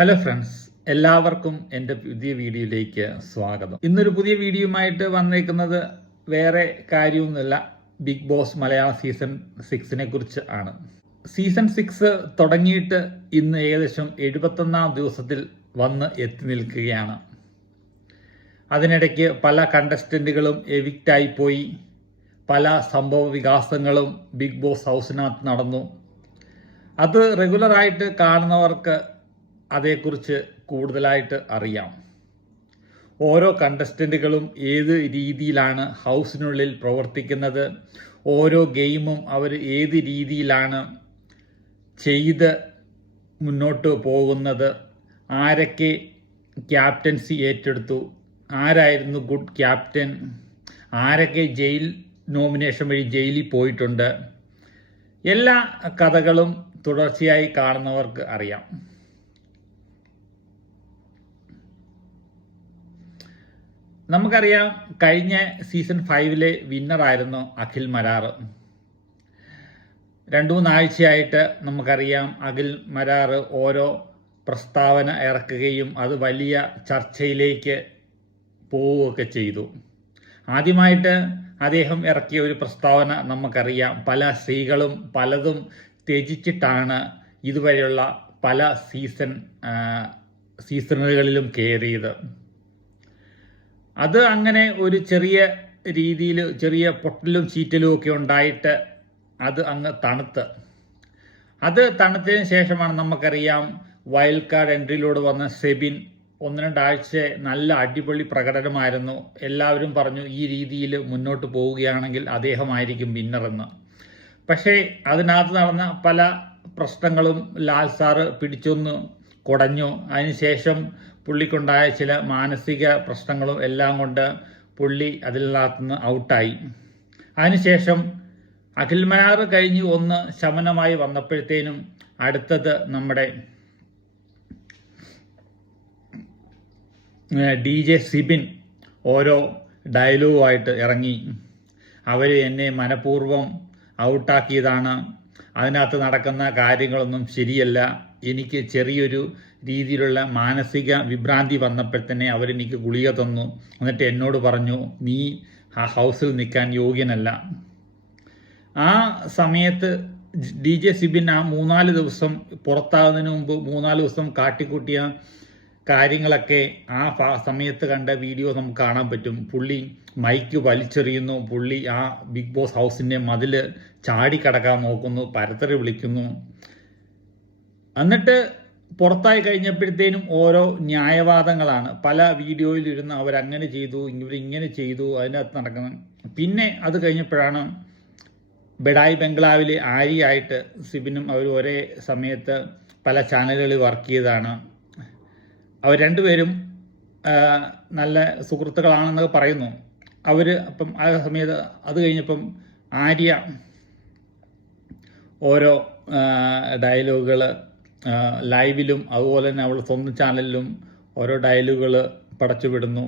Hello friends എല്ലാവർക്കും എന്റെ പുതിയ വീഡിയോയിലേക്ക് സ്വാഗതം. ഇന്നൊരു പുതിയ വീഡിയോയുമായിട്ട് വന്നേക്കുന്നത് വേറെ കാര്യമൊന്നുമില്ല ബിഗ് ബോസ് മലയാള സീസൺ സിക്സിനെ കുറിച്ച് ആണ്. സീസൺ സിക്സ് തുടങ്ങിയിട്ട് ഇന്ന് ഏകദേശം എഴുപത്തൊന്നാം ദിവസത്തിൽ വന്ന് എത്തി നിൽക്കുകയാണ്. അതിനിടയ്ക്ക് പല കണ്ടസ്റ്റന്റുകളും എവിക്റ്റായി പോയി പല സംഭവ വികാസങ്ങളും ബിഗ് ബോസ് ഹൗസിനകത്ത് നടന്നു. അത് റെഗുലറായിട്ട് കാണുന്നവർക്ക് അതേക്കുറിച്ച് കൂടുതലായിട്ട് അറിയാം. ഓരോ കണ്ടസ്റ്റന്റുകളും ഏത് രീതിയിലാണ് ഹൗസിനുള്ളിൽ പ്രവർത്തിക്കുന്നത് ഓരോ ഗെയിമും അവർ ഏത് രീതിയിലാണ് ചെയ്ത് മുന്നോട്ട് പോകുന്നത് ആരൊക്കെ ക്യാപ്റ്റൻസി ഏറ്റെടുത്തു ആരായിരുന്നു ഗുഡ് ക്യാപ്റ്റൻ ആരൊക്കെ ജയിൽ നോമിനേഷൻ വഴി ജയിലിൽ പോയിട്ടുണ്ട് എല്ലാ കഥകളും തുടർച്ചയായി കാണുന്നവർക്ക് അറിയാം. നമുക്കറിയാം കഴിഞ്ഞ സീസൺ ഫൈവിലെ വിന്നറായിരുന്നു അഖിൽ മരാർ. രണ്ടു മൂന്നാഴ്ചയായിട്ട് നമുക്കറിയാം അഖിൽ മരാർ ഓരോ പ്രസ്താവന ഇറക്കുകയും അത് വലിയ ചർച്ചയിലേക്ക് പോവുകയൊക്കെ ചെയ്തു. ആദ്യമായിട്ട് അദ്ദേഹം ഇറക്കിയ ഒരു പ്രസ്താവന നമുക്കറിയാം. പല സ്ത്രീകളും പലതും ത്യജിച്ചിട്ടാണ് ഇതുവരെയുള്ള പല സീസൺ സീസണുകളിലും കയറിയത്. അത് അങ്ങനെ ഒരു ചെറിയ രീതിയിൽ ചെറിയ പൊട്ടലും ചീറ്റലും ഒക്കെ ഉണ്ടായിട്ട് അത് അങ്ങ് തണുത്ത്. അത് തണുത്തതിന് ശേഷമാണ് നമുക്കറിയാം വൈൽഡ് കാർഡ് എൻട്രിയിലൂടെ വന്ന സെബിൻ ഒന്ന് രണ്ടാഴ്ച നല്ല അടിപൊളി പ്രകടനമായിരുന്നു. എല്ലാവരും പറഞ്ഞു ഈ രീതിയിൽ മുന്നോട്ട് പോവുകയാണെങ്കിൽ അദ്ദേഹമായിരിക്കും വിന്നറെന്ന് പക്ഷേ അതിനകത്ത് നടന്ന പല പ്രശ്നങ്ങളും ലാൽ സാറ് പിടിച്ചൊന്ന് കുടഞ്ഞു. അതിനുശേഷം പുള്ളിക്കുണ്ടായ ചില മാനസിക പ്രശ്നങ്ങളും എല്ലാം കൊണ്ട് പുള്ളി അതിൽ നിന്ന് ഔട്ടായി. അതിനുശേഷം അഖിൽമനാർ കഴിഞ്ഞ് ഒന്ന് ശമനമായി വന്നപ്പോഴത്തേനും അടുത്തത് നമ്മുടെ ഡി ജെ സിബിൻ ഓരോ ഡയലോഗുമായിട്ട് ഇറങ്ങി. അവർ എന്നെ മനഃപൂർവം ഔട്ടാക്കിയതാണ്. അതിനകത്ത് നടക്കുന്ന കാര്യങ്ങളൊന്നും ശരിയല്ല. എനിക്ക് ചെറിയൊരു രീതിയിലുള്ള മാനസിക വിഭ്രാന്തി വന്നപ്പോൾ തന്നെ അവരെനിക്ക് ഗുളിക തന്നു. എന്നിട്ട് എന്നോട് പറഞ്ഞു നീ ആ ഹൗസിൽ നിൽക്കാൻ യോഗ്യനല്ല. ആ സമയത്ത് ഡി ജെ സിബിൻ ആ മൂന്നാൽ ദിവസം പുറത്താകുന്നതിന് മുമ്പ് മൂന്നാൽ ദിവസം കാട്ടിക്കൂട്ടിയ കാര്യങ്ങളൊക്കെ ആ സമയത്ത് കണ്ട വീഡിയോ നമുക്ക് കാണാൻ പറ്റും. പുള്ളി മൈക്ക് വലിച്ചെറിയുന്നു. പുള്ളി ആ ബിഗ് ബോസ് ഹൗസിന്റെ മതിൽ ചാടിക്കടക്കാൻ നോക്കുന്നു. പരത്തറി വിളിക്കുന്നു. എന്നിട്ട് പുറത്തായി കഴിഞ്ഞപ്പോഴത്തേനും ഓരോ ന്യായവാദങ്ങളാണ്. പല വീഡിയോയിലിരുന്ന് അവരങ്ങനെ ചെയ്തു ഇവരിങ്ങനെ ചെയ്തു അതിനകത്ത് നടക്കുന്നത്. പിന്നെ അത് കഴിഞ്ഞപ്പോഴാണ് ബെഡായി ബംഗ്ലാവിലെ ആര്യായിട്ട് സിബിനും അവർ ഒരേ സമയത്ത് പല ചാനലുകളിൽ വർക്ക് ചെയ്തതാണ്. അവർ രണ്ടുപേരും നല്ല സുഹൃത്തുക്കളാണെന്നൊക്കെ പറയുന്നു. അവർ അപ്പം ആ സമയത്ത് അത് കഴിഞ്ഞപ്പം ആര്യ ഓരോ ഡയലോഗുകൾ ലൈവിലും അതുപോലെ തന്നെ അവളുടെ സ്വന്തം ചാനലിലും ഓരോ ഡയലോഗുകൾ പടച്ചുവിടുന്നു.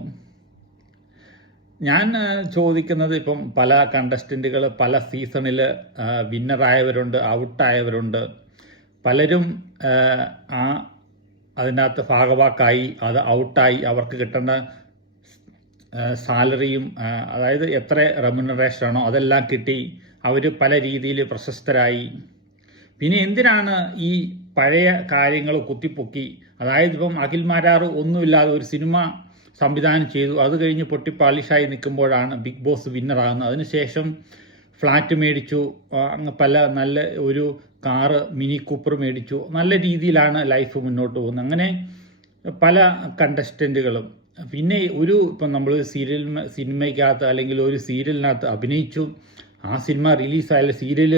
ഞാൻ ചോദിക്കുന്നത് ഇപ്പം പല കണ്ടസ്റ്റന്റുകൾ പല സീസണിൽ വിന്നറായവരുണ്ട് ഔട്ടായവരുണ്ട് പലരും ആ അതിനകത്ത് ഭാഗവാക്കായി അത് ഔട്ടായി അവർക്ക് കിട്ടേണ്ട സാലറിയും അതായത് എത്ര റെമ്യൂണറേഷനാണോ അതെല്ലാം കിട്ടി അവർ പല രീതിയിൽ പ്രശസ്തരായി. പിന്നെ എന്തിനാണ് ഈ പഴയ കാര്യങ്ങൾ കുത്തിപ്പൊക്കി? അതായത് ഇപ്പം അഖിൽ മാരാർ ഒന്നുമില്ലാതെ ഒരു സിനിമ സംവിധാനം ചെയ്തു. അത് കഴിഞ്ഞ് പൊട്ടിപ്പാളിഷായി നിൽക്കുമ്പോഴാണ് ബിഗ് ബോസ് വിന്നറാകുന്നത് അതിനുശേഷം ഫ്ലാറ്റ് മേടിച്ചു. അങ്ങ് പല നല്ല ഒരു കാറ് മിനി കൂപ്പർ മേടിച്ചു. നല്ല രീതിയിലാണ് ലൈഫ് മുന്നോട്ട് പോകുന്നത്. അങ്ങനെ പല കണ്ടസ്റ്റന്റുകളും പിന്നെ ഒരു ഇപ്പം നമ്മൾ സീരിയൽ സിനിമയ്ക്കകത്ത് അല്ലെങ്കിൽ ഒരു സീരിയലിനകത്ത് അഭിനയിച്ചു. ആ സിനിമ റിലീസായാലും സീരിയൽ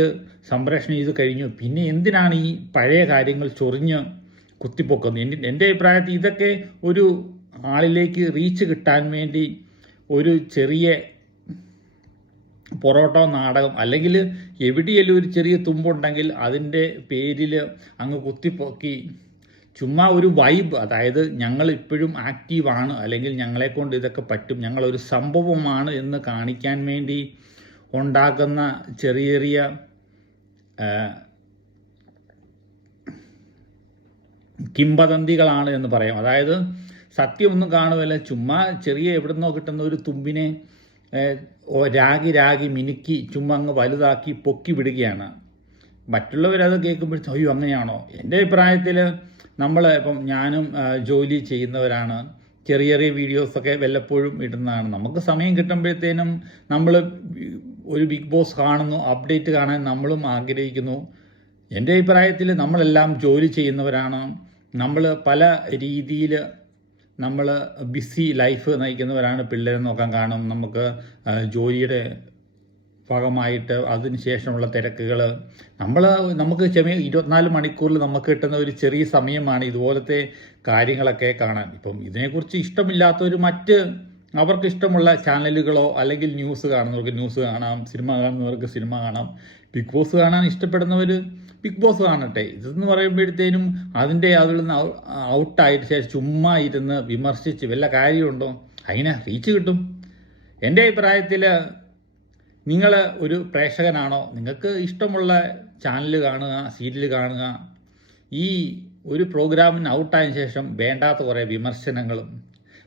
സംപ്രേഷണം ചെയ്ത് കഴിഞ്ഞു. പിന്നെ എന്തിനാണ് ഈ പഴയ കാര്യങ്ങൾ ചൊറിഞ്ഞ് കുത്തിപ്പൊക്കുന്നത്? എന്റെ എന്റെ അഭിപ്രായത്തിൽ ഇതൊക്കെ ഒരു ആളിലേക്ക് റീച്ച് കിട്ടാൻ വേണ്ടി ഒരു ചെറിയ പൊറോട്ട നാടകം അല്ലെങ്കിൽ എവിടെയെങ്കിലും ഒരു ചെറിയ തുമ്പുണ്ടെങ്കിൽ അതിന്റെ പേരിൽ അങ്ങ് കുത്തിപ്പൊക്കി ചുമ്മാ ഒരു വൈബ് അതായത് ഞങ്ങൾ ഇപ്പോഴും ആക്റ്റീവാണ് അല്ലെങ്കിൽ ഞങ്ങളെക്കൊണ്ട് ഇതൊക്കെ പറ്റും ഞങ്ങളൊരു സംഭവമാണ് എന്ന് കാണിക്കാൻ വേണ്ടി ഉണ്ടാക്കുന്ന ചെറിയ ചെറിയ കിംബദന്തികളാണ് എന്ന് പറയാം. അതായത് സത്യമൊന്നും കാണുമല്ല ചുമ്മാ ചെറിയ എവിടുന്നോ കിട്ടുന്ന ഒരു തുമ്പിനെ രാഗി രാഗി മിനുക്കി ചുമ്മാ അങ്ങ് വലുതാക്കി പൊക്കി വിടുകയാണ്. മറ്റുള്ളവരത് കേൾക്കുമ്പോഴത്തേക്കും അയ്യോ അങ്ങനെയാണോ? എന്റെ അഭിപ്രായത്തിൽ നമ്മൾ ഇപ്പം ഞാനും ജോലി ചെയ്യുന്നവരാണ്. ചെറിയ ചെറിയ വീഡിയോസൊക്കെ വല്ലപ്പോഴും ഇടുന്നതാണ്. നമുക്ക് സമയം കിട്ടുമ്പോഴത്തേനും നമ്മൾ ഒരു ബിഗ് ബോസ് കാണുന്നു അപ്ഡേറ്റ് കാണാൻ നമ്മളും ആഗ്രഹിക്കുന്നു. എന്റെ അഭിപ്രായത്തിൽ നമ്മളെല്ലാം ജോലി ചെയ്യുന്നവരാണ്. നമ്മൾ പല രീതിയിൽ നമ്മൾ ബിസി ലൈഫ് നയിക്കുന്നവരാണ് പിള്ളേരെ നോക്കാൻ കാണും. നമുക്ക് ജോലിയുടെ ഭാഗമായിട്ട് അതിന് ശേഷമുള്ള തിരക്കുകൾ നമ്മൾ നമുക്ക് ചെറിയ ഇരുപത്തിനാല് മണിക്കൂറിൽ നമുക്ക് കിട്ടുന്ന ഒരു ചെറിയ സമയമാണ് ഇതുപോലത്തെ കാര്യങ്ങളൊക്കെ കാണാൻ. ഇപ്പം ഇതിനെക്കുറിച്ച് ഇഷ്ടമില്ലാത്തൊരു മറ്റ് അവർക്ക് ഇഷ്ടമുള്ള ചാനലുകളോ അല്ലെങ്കിൽ ന്യൂസ് കാണുന്നവർക്ക് ന്യൂസ് കാണാം സിനിമ കാണുന്നവർക്ക് സിനിമ കാണാം. ബിഗ് ബോസ് കാണാൻ ഇഷ്ടപ്പെടുന്നവർ ബിഗ് ബോസ് കാണട്ടെ. ഇതെന്ന് പറയുമ്പോഴത്തേനും അതിന്റെ അതിൽ നിന്ന് ഔട്ടായിട്ട് ശേഷം ചുമ്മാ ഇരുന്ന് വിമർശിച്ച് വല്ല കാര്യമുണ്ടോ? അതിനെ റീച്ച് കിട്ടും. എന്റെ അഭിപ്രായത്തിൽ നിങ്ങൾ ഒരു പ്രേക്ഷകനാണോ? നിങ്ങൾക്ക് ഇഷ്ടമുള്ള ചാനൽ കാണുക സീരിയൽ കാണുക. ഈ ഒരു പ്രോഗ്രാമിന് ഔട്ടായതിനു ശേഷം വേണ്ടാത്ത കുറേ വിമർശനങ്ങളും.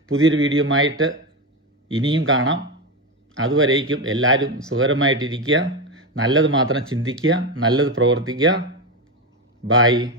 പുതിയൊരു വീഡിയോയുമായിട്ട് ഇനിയും കാണാം. അതുവരേക്കും എല്ലാവരും സുഖകരമായിട്ടിരിക്കുക. നല്ലത് മാത്രം ചിന്തിക്കുക. നല്ലത് പ്രവർത്തിക്കുക. ബായ്